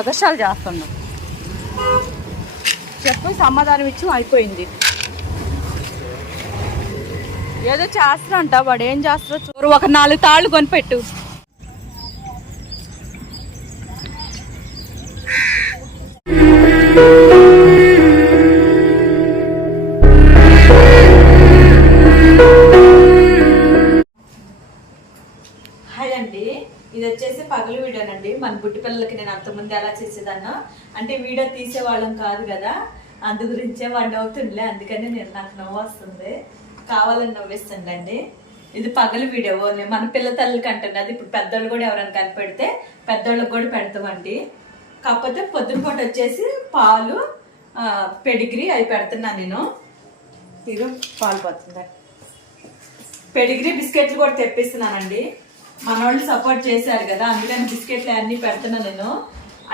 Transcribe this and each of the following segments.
ఎగస్ట్రాలు చేస్తున్నాం. చెప్పు సమాధానం ఇచ్చి అయిపోయింది. ఏదో చేస్తారంట వాడు ఏం చేస్తారో చూరు ఒక నాలుగు తాళ్ళు కొనిపెట్టు. అంతకుముందు ఎలా చేసేదాన్నో. అంటే వీడియో తీసేవాళ్ళం కాదు కదా. అందు గురించే వాడిని అవుతుండలే అందుకని నేను నాకు నవ్వు వస్తుంది. కావాలని నవ్విస్తుండండి. ఇది పగలు వీడియో ఓన్లీ. మన పిల్ల తల్లికి అంటున్నది ఇప్పుడు పెద్దోళ్ళు కూడా ఎవరైనా కనిపెడితే పెద్దోళ్ళకి కూడా పెడతామండి. కాకపోతే పొద్దున పూట వచ్చేసి పాలు పెడిగ్రీ అవి పెడుతున్నా నేను. ఇదిగో పాలు పోతుంది పెడిగ్రీ బిస్కెట్లు కూడా తెప్పిస్తున్నానండి. మన వాళ్ళు సపోర్ట్ చేశారు కదా. అందుకని బిస్కెట్లు అన్ని పెడుతున్నా నేను.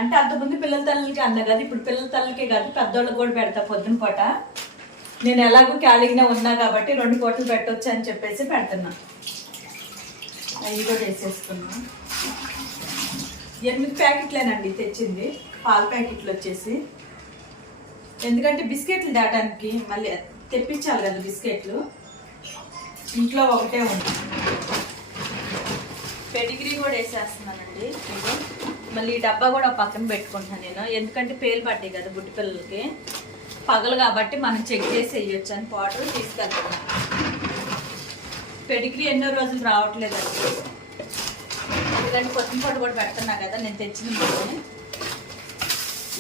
అంటే అంతకుముందు పిల్లల తల్లికి అన్న కదా ఇప్పుడు పిల్లల తల్లికే కాదు పెద్దోళ్ళకి కూడా పెడతా పొద్దున పూట. నేను ఎలాగో ఖాళీగానే ఉన్నా కాబట్టి రెండు పూటలు పెట్టవచ్చు అని చెప్పేసి పెడుతున్నా. అవి కూడా వేసేస్తున్నా. ఎనిమిది ప్యాకెట్లేనండి తెచ్చింది. పాల ప్యాకెట్లు వచ్చేసి. ఎందుకంటే బిస్కెట్లు దాటానికి మళ్ళీ తెప్పించాలి కదా బిస్కెట్లు. ఇంట్లో ఒకటే ఉంది. పెడిగ్రీ కూడా వేసేస్తున్నానండి. మళ్ళీ ఈ డబ్బా కూడా పక్కన పెట్టుకుంటున్నాను నేను. ఎందుకంటే పేలు పట్టాయి కదా బుడ్డి పిల్లలకి. పగలు కాబట్టి మనం చెక్ చేసి వేయొచ్చు అని పౌడర్ తీసుకెళ్తున్నాను. పెడిగ్రీ ఎన్నో రోజులు రావట్లేదండి ఎందుకంటే కొత్తిమీర పొడి కూడా పెడుతున్నా కదా నేను తెచ్చిన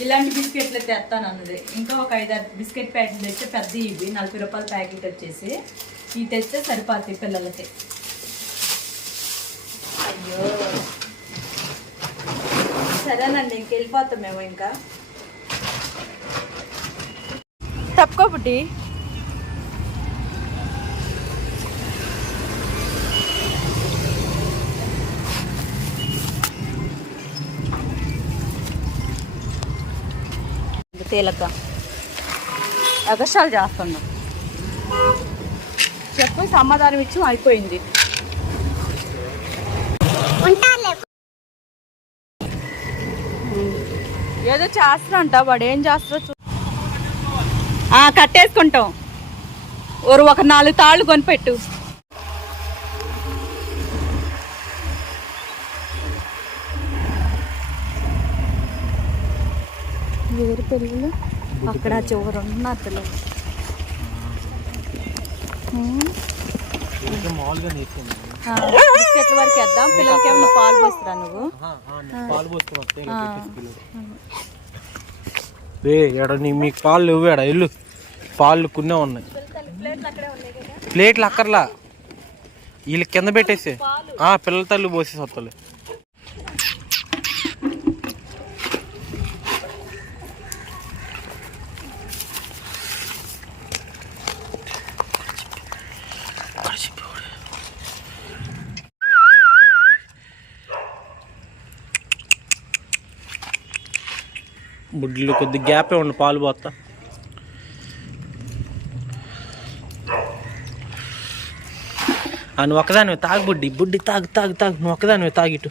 ఇలాంటి బిస్కెట్లు తెస్తాను అన్నది. ఇంకా ఒక ఐదారు బిస్కెట్ ప్యాకెట్లు తెస్తే పెద్ద ఇవి నలభై రూపాయల ప్యాకెట్ వచ్చేసి. ఇవి తెస్తే సరిపోతాయి పిల్లలకి. అయ్యో! సరేనండి ఇంక వెళ్ళిపోతాం మేము ఇంకా. తప్పుకో బుడ్డి. తేలక. ఎగస్ట్రాలు చేస్తున్నా చెప్పు సమాధానం ఇచ్చి అయిపోయింది ఏదో చేస్తారంట వాడు ఏం చేస్తారో కట్టేసుకుంటాం. ఓరు ఒక నాలుగు తాళ్ళు కొనిపెట్టు. వేరు పిల్లలు అక్కడ చివరు ఉన్నారు పిల్లలు బిస్కెట్ల వరకు వేద్దాం పిల్లలకి ఏమన్నా పాలు పోస్తురా నువ్వు? పాలు పోసుకొని వస్తే ఇలా పెట్టేసి పిల్లలు. రే ఎడ నీ మీకు పాలు ఇవ్వాడ ఇల్లు పాలు కున్నే ఉన్నాయి. ప్లేట్లు అక్కర్లా. వీళ్ళు కింద పెట్టేసి ఆ పిల్లల తల్లి పోసేసి వస్తలే బుడ్లు కొద్ది గ్యాపే ఉండి పాలు పోతా ఆ, నువ్వు ఒక్కదానివి తాగు బుడ్డి బుడ్డి తాగు తాగు తాగు నువ్వు ఒక్కదానివి తాగిటు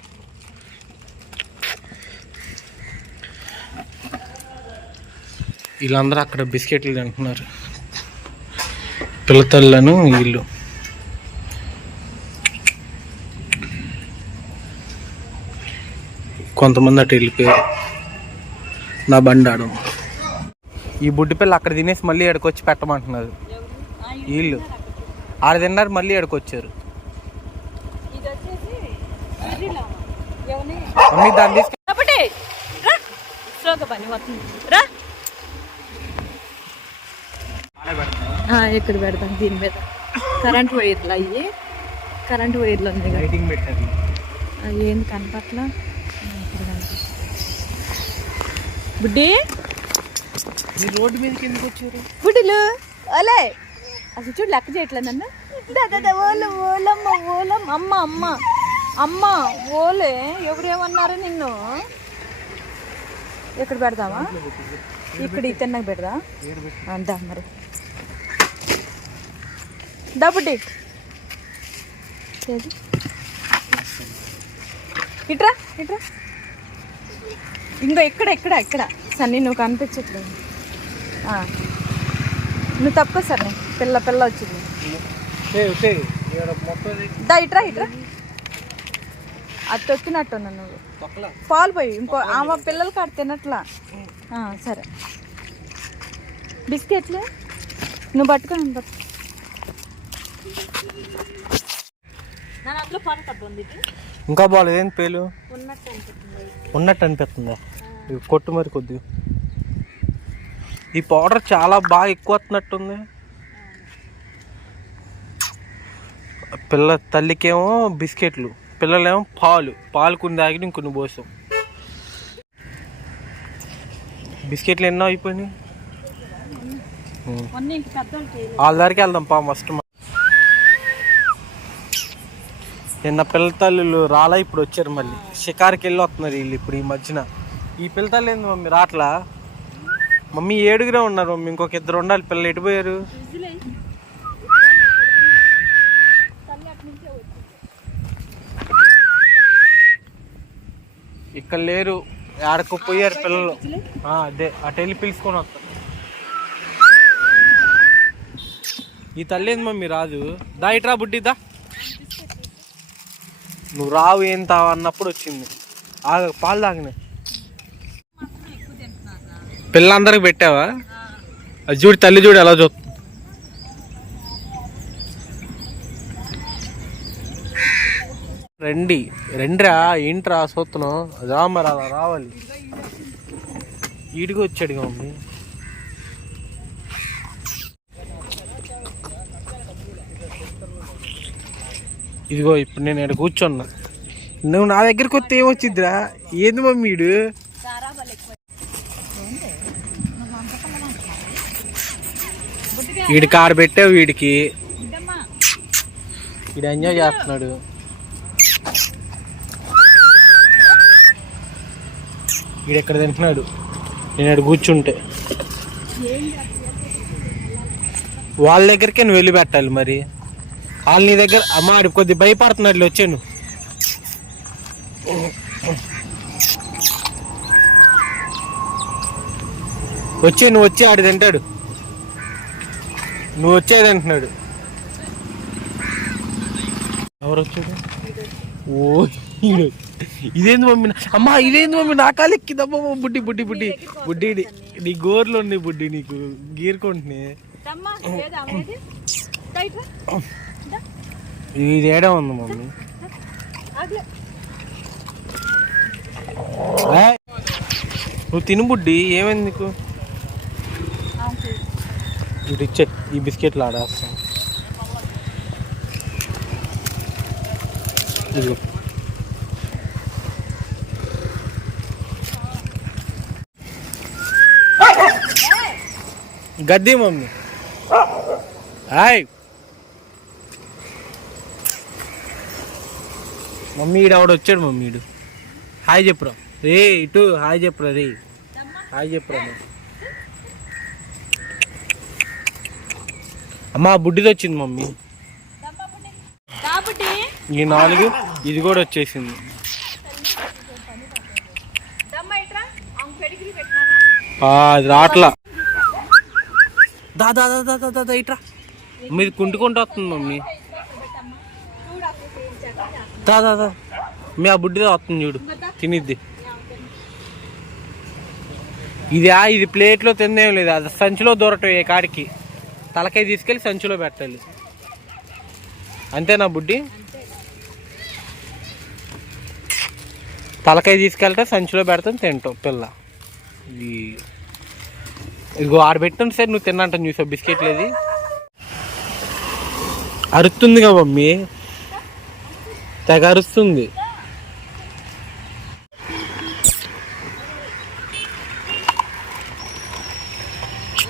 వీళ్ళందరూ అక్కడ బిస్కెట్లు తింటున్నారు. పిల్లతల్లను వీళ్ళు. కొంతమంది అటు వెళ్ళిపోయారు. నా బండి ఆడం ఈ బుడ్డి పిల్ల అక్కడ తినేసి మళ్ళీ ఎడకొచ్చి పెట్టమంటున్నారు వీళ్ళు. ఆడ తిన్నారు మళ్ళీ ఎడకొచ్చారు? మమ్మీ దాన్ని తీసుకు ఆ, ఇక్కడ పెడతాం దీని మీద. కరెంట్ వైర్లు అయ్యి కరెంట్ వైర్లు ఉన్నాయి ఏంది కనపట్ల ఇక్కడ కనిపిస్తుంది. బుడ్డి? రోడ్డు మీదకి ఎందుకు వచ్చారు? బుడ్డిలు. ఓలే అసలు చూడు లెక్క చేయట్లేదు నన్ను. ఓలు ఓలమ్మ ఓలమ్మ. అమ్మ అమ్మ. అమ్మ ఓలే. ఎవరేమన్నారు నిన్ను? ఇక్కడ పెడదామా ఇక్కడ ఈ తిన్నకు పెడదా? అందా మరి. దా బుడ్డి. ఏది? ఇట్రా ఇట్రా. ఇంకో ఇక్కడ ఇక్కడ ఇక్కడ సన్నీ నువ్వు కనిపించట్లేదు. నువ్వు తప్పుకో సరే పిల్ల పిల్ల వచ్చింది. దా ఇట్రా ఇట్రా. అది తొక్కినట్టున్నా నువ్వు. పాలు పోయి ఇంకో ఆమె పిల్లలు కాడ తినట్లా. సరే. బిస్కెట్లు? నువ్వు పట్టుకో నేను పట్టుకో నా అందులో పాలు తప్పు ఉంది ఇంకా బాగాలేదు ఏంటి పేలు? ఉన్నట్టు అనిపిస్తుంది. ఇవి కొట్టు మరి కొద్దిగా. ఈ పౌడర్ చాలా బాగా ఎక్కువ వస్తున్నట్టుంది. పిల్ల తల్లికేమో బిస్కెట్లు పిల్లలేమో పాలు పాలు కొన్ని తాగి ఇంకొన్ని పోసాం బిస్కెట్లు ఎన్నో అయిపోయినాయి. వాళ్ళ దగ్గరికి వెళ్దాం పా ఫస్ట్ నిన్న పిల్లతల్లులు రాలా ఇప్పుడు వచ్చారు మళ్ళీ. షికార్కి వెళ్ళి వస్తున్నారు వీళ్ళు ఇప్పుడు ఈ మధ్యన. ఈ పిల్లతల్లి ఏంది మమ్మీ రాట్లా? మమ్మీ ఏడుగురే ఉన్నారు మమ్మీ ఇంకొక ఇద్దరు ఉండాలి. పిల్లలు ఎటు పోయారు? ఇక్కడ లేరు. ఆడకు పోయారు పిల్లలు. అదే. అటు వెళ్ళి పిలుచుకొని వస్తారు. ఈ తల్లి ఏంది మమ్మీ రాదు దా ఇట్రా బుడ్డి దా. నువ్వు రావు ఏం తావు అన్నప్పుడు వచ్చింది. ఆగ పాలు తాగినాయి పిల్లందరికి పెట్టావా? అది చూడు తల్లి చూడు ఎలా చూస్తుంది రండి రండిరా ఏంట్రా చూస్తున్నావు రా మరి అలా రావాలి. ఈడికి వచ్చాడు మమ్మీ. ఇదిగో ఇప్పుడు నేను ఇక్కడ కూర్చున్నా. నువ్వు నా దగ్గరికి వస్తే ఏమొచ్చిద్దిరా? ఏంది మమ్మీ వీడు వీడి కారు పెట్టావు వీడికి. వీడు ఎంజాయ్ చేస్తున్నాడు. వీడు ఎక్కడ తింటున్నాడు? నేను ఇక్కడ కూర్చుంటే. వాళ్ళ దగ్గరికే నువ్వు వెళ్ళి పెట్టాలి మరి. వాళ్ళు నీ దగ్గర అమ్మ ఆడు కొద్ది భయపడుతున్నట్లు వచ్చాను. వచ్చే నువ్వు వచ్చి ఆడు తింటాడు. నువ్వు వచ్చేది అంటున్నాడు. ఎవరు వచ్చాడు? ఓ ఇదేంది మమ్మీ అమ్మా ఇదేంది మమ్మీ? నా కాలు ఎక్కిందమ్మా బుడ్డి బుడ్డి బుడ్డి. బుడ్డి నీ- నీ గోర్లు ఉన్నాయి బుడ్డి నీకు. గీరుకుంటున్నాయి. ఇది ఏడా ఉంది మమ్మీ? నువ్వు తిను బుడ్డి ఏమైంది నీకు? ఇటు ఇచ్చే ఈ బిస్కెట్లు ఆడేస్తాం. ఇదిగో. గడ్డి మమ్మీ. హాయ్. మమ్మీ ఈడు ఆవిడ వచ్చాడు మమ్మీ ఈడు. హాయ్ చెప్పురా. రే ఇటు హాయ్ చెప్పురా రే. హాయ్ చెప్పురా అమ్మ బుడ్డిది వచ్చింది మమ్మీ. ఈ నాలుగు ఇది కూడా వచ్చేసింది. అది రాట్లా. దా దా దా దా దా, ఇట్రా. మీది కుంటుకుంటూ వస్తుంది మమ్మీ. దా దా మీ ఆ బుడ్డి వస్తుంది చూడు. తినిద్ది. ఇది ఆ ఇది ప్లేట్లో తిందేం లేదు. అది సంచిలో దూరటం ఏ కాడికి. తలకాయ తీసుకెళ్ళి సంచిలో పెట్టాలి. అంతేనా బుడ్డి? తలకాయ తీసుకెళ్తే సంచిలో పెడతాం తింటాం పిల్ల. ఇది ఇదిగో ఆడబెట్టండి సార్ నువ్వు తిన్నంటాను చూసావు బిస్కెట్లు ఇది అరుస్తుందిగా మమ్మీ. తెగ అరుస్తుంది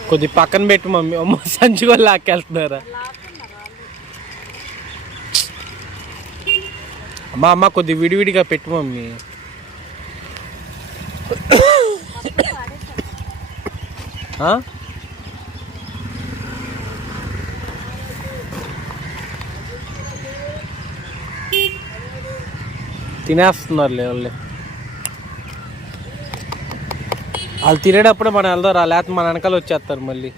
కొద్ది పక్కన పెట్టు మమ్మీ. అమ్మ సంచి కూడా లాక్కెళ్తున్నారా? అమ్మా అమ్మ కొద్ది విడివిడిగా పెట్టు మమ్మీ. ఆ? తినేస్తున్నారులే వాళ్ళు. వాళ్ళు తినేటప్పుడు మనం వెళ్దాం రా లేకపోతే మన వెనకాల వచ్చేస్తారు మళ్ళీ.